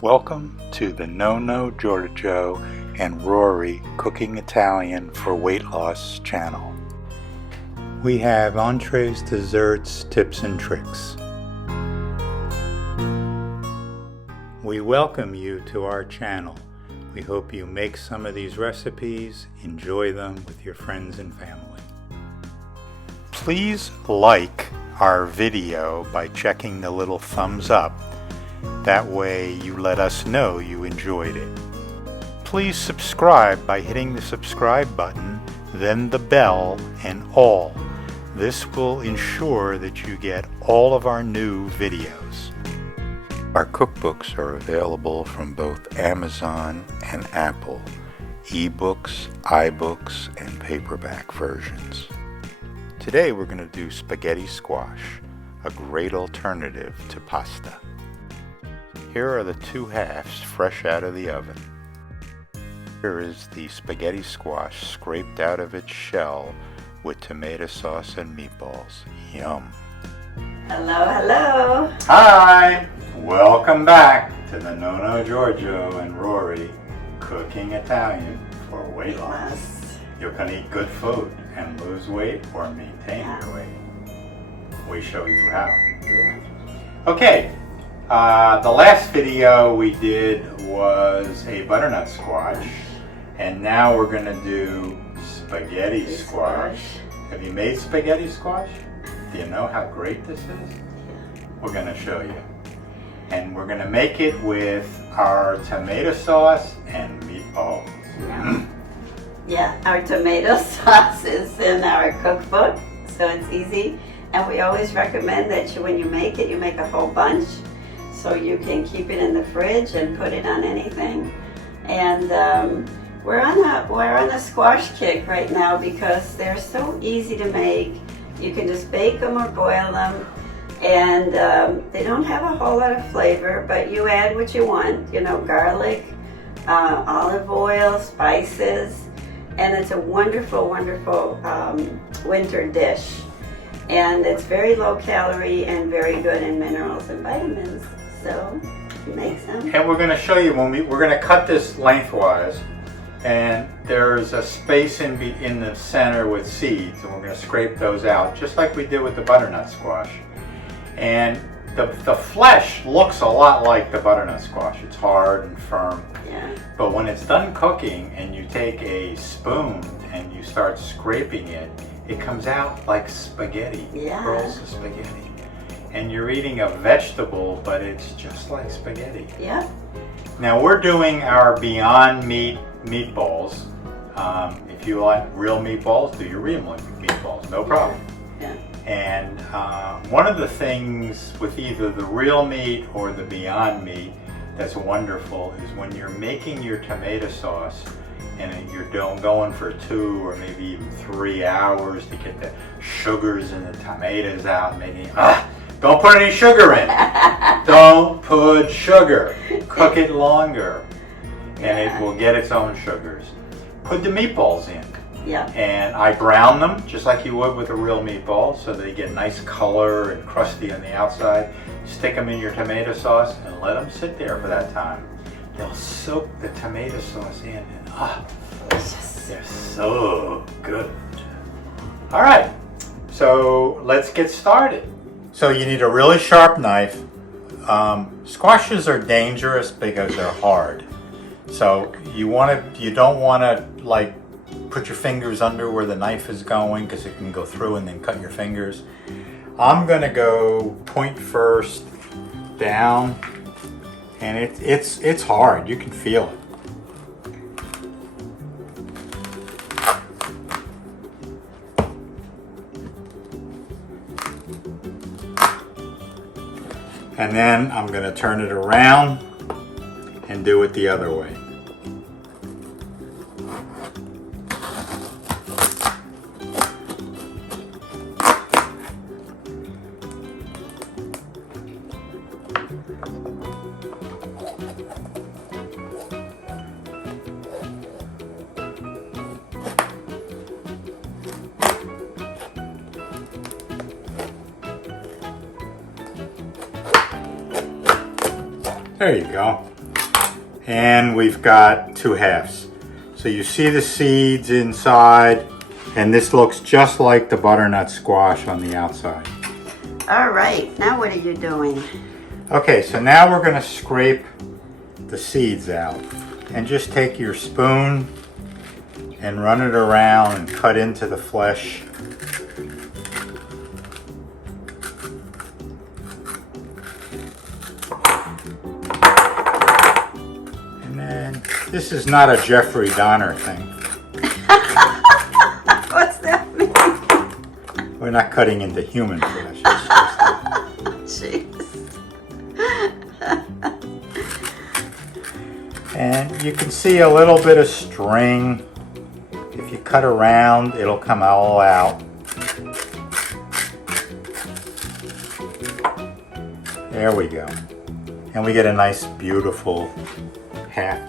Welcome to the Nonno Giorgio and Rory Cooking Italian for Weight Loss channel. We have entrees, desserts, tips and tricks. We welcome you to our channel. We hope you make some of these recipes, enjoy them with your friends and family. Please like our video by checking the little thumbs up. That way you let us know you enjoyed it. Please subscribe by hitting the subscribe button, then the bell and all. This will ensure that you get all of our new videos. Our cookbooks are available from both Amazon and Apple, ebooks, iBooks, and paperback versions. Today we're going to do spaghetti squash, a great alternative to pasta. Here are the two halves fresh out of the oven. Here is the spaghetti squash scraped out of its shell with tomato sauce and meatballs. Yum! Hello, hello! Hi! Welcome back to the Nonno Giorgio and Rory Cooking Italian for Weight Loss. You can eat good food and lose weight or maintain your weight. We show you how. Okay. The last video we did was a butternut squash, and now we're going to do spaghetti squash. Have you made spaghetti squash? Do you know how great this is? We're going to show you. And we're going to make it with our tomato sauce and meatballs. Yeah, our tomato sauce is in our cookbook, so it's easy. And we always recommend that when you make it, you make a whole bunch, so you can keep it in the fridge and put it on anything. And we're on a squash kick right now because they're so easy to make. You can just bake them or boil them, and they don't have a whole lot of flavor, but you add what you want, you know, garlic, olive oil, spices, and it's a wonderful, wonderful winter dish. And it's very low calorie and very good in minerals and vitamins. So make some. And we're going to show you we're going to cut this lengthwise, and there's a space in the center with seeds, and we're going to scrape those out just like we did with the butternut squash. And the flesh looks a lot like the butternut squash. It's hard and firm. Yeah. But when it's done cooking and you take a spoon and you start scraping it, it comes out like spaghetti. Yeah. Rolls of spaghetti. And you're eating a vegetable, but it's just like spaghetti. Yeah. Now we're doing our Beyond Meat meatballs. If you want real meatballs, do your real meatballs, no problem. Yeah. And one of the things with either the real meat or the Beyond Meat that's wonderful is when you're making your tomato sauce and you're going for 2 or maybe even 3 hours to get the sugars and the tomatoes out, don't put any sugar in. Don't put sugar. Cook it longer, and it will get its own sugars. Put the meatballs in. Yeah. And I brown them just like you would with a real meatball, so they get nice color and crusty on the outside. Stick them in your tomato sauce and let them sit there for that time. They'll soak the tomato sauce in, and they're so good. All right, so let's get started. So you need a really sharp knife. Squashes are dangerous because they're hard. So you don't want to like put your fingers under where the knife is going because it can go through and then cut your fingers. I'm going to go point first down, and it's hard. You can feel it. And then I'm going to turn it around and do it the other way. There you go. and we've got 2 halves. So you see the seeds inside, and this looks just like the butternut squash on the outside. All right, now what are you doing? Okay, so now we're going to scrape the seeds out, and just take your spoon and run it around and cut into the flesh. And then, this is not a Jeffrey Dahmer thing. What's that mean? We're not cutting into human flesh. Jeez. And you can see a little bit of string. If you cut around, it'll come all out. There we go. And we get a nice, beautiful half.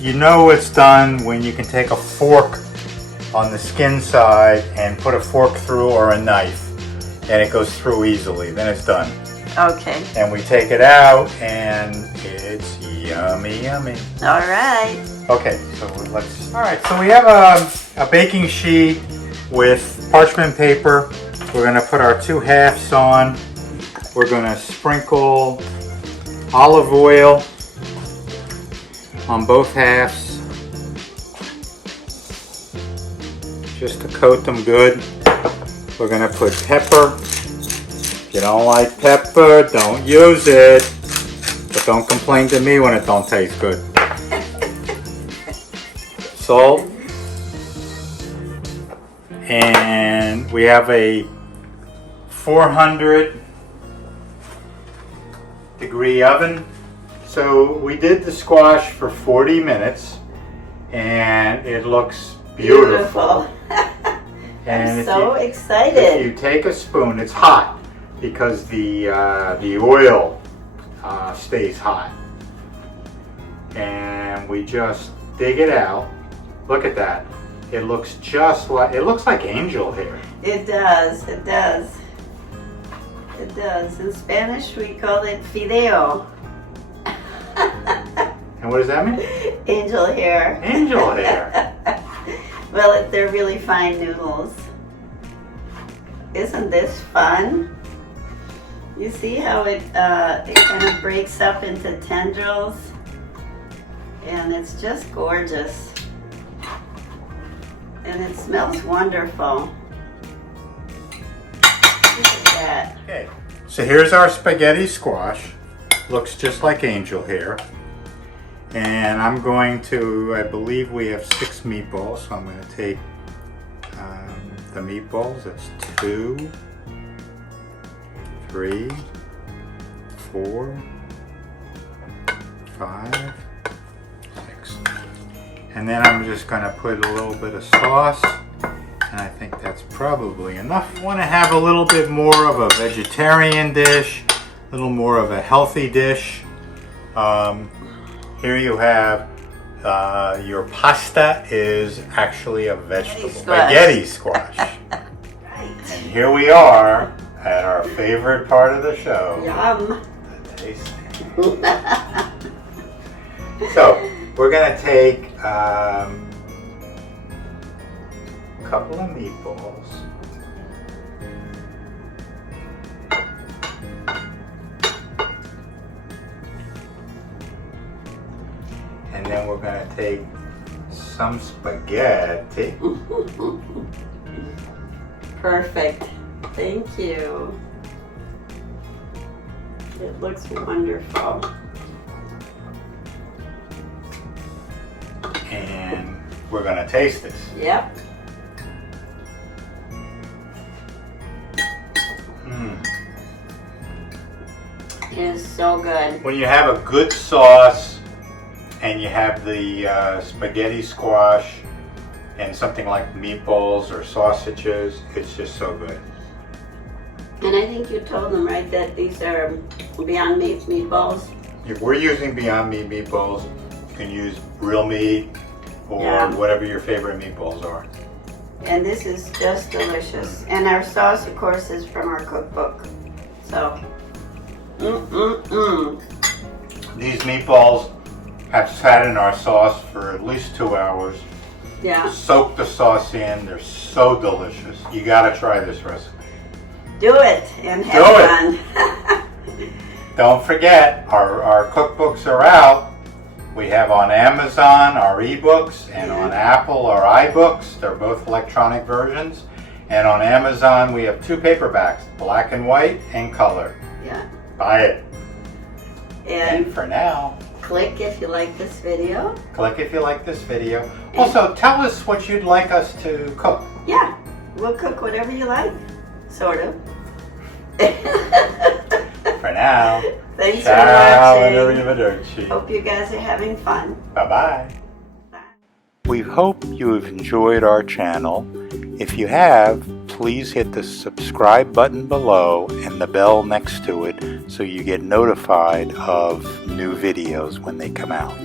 You know it's done when you can take a fork on the skin side and put a fork through, or a knife, and it goes through easily. Then it's done. Okay. And we take it out, and it's yummy, yummy. All right. Okay, so let's. All right, so we have a baking sheet with parchment paper. We're going to put our 2 halves on. We're going to sprinkle olive oil on both halves, just to coat them good. We're gonna put pepper. If you don't like pepper, don't use it. But don't complain to me when it don't taste good. Salt. And we have a 400-degree oven. So we did the squash for 40 minutes, and it looks beautiful. And I'm so if excited. you take a spoon, it's hot because the oil stays hot, and we just dig it out. Look at that. It looks just like, it looks like angel hair. It does. It does. It does. In Spanish, we call it fideo. And what does that mean? Angel hair. Angel hair. Well, they're really fine noodles. Isn't this fun? You see how it kind of breaks up into tendrils? And it's just gorgeous. And it smells wonderful. Look at that. Okay, so here's our spaghetti squash. Looks just like angel hair. And I'm going to, I believe we have 6 meatballs, so I'm going to take the meatballs. That's 2, 3, 4, 5, 6. And then I'm just going to put a little bit of sauce, and I think that's probably enough. I want to have a little bit more of a vegetarian dish, a little more of a healthy dish. Here you have your pasta is actually a vegetable, spaghetti squash. And here we are at our favorite part of the show. Yum. The tasting. So we're going to take a couple of meatballs. And then we're going to take some spaghetti. Perfect. Thank you. It looks wonderful. And we're going to taste this. Yep. It is so good. When you have a good sauce and you have the spaghetti squash and something like meatballs or sausages. It's just so good. And I think you told them, right, that these are Beyond Meat meatballs? If we're using Beyond Meat meatballs, you can use real meat or whatever your favorite meatballs are. And this is just delicious. And our sauce, of course, is from our cookbook. So, These meatballs have sat in our sauce for at least 2 hours. Yeah. Soak the sauce in. They're so delicious. You gotta try this recipe. Do it and have fun. Don't forget, our cookbooks are out. We have on Amazon our ebooks and on Apple our iBooks. They're both electronic versions. And on Amazon we have 2 paperbacks, black and white and color. Yeah. Buy it. And for now, click if you like this video. Click if you like this video. Also, tell us what you'd like us to cook. Yeah, we'll cook whatever you like, sort of. For now, thanks ciao, for watching. arrivederci. Hope you guys are having fun. Bye-bye. Bye. We hope you have enjoyed our channel. If you have, please hit the subscribe button below and the bell next to it so you get notified of new videos when they come out.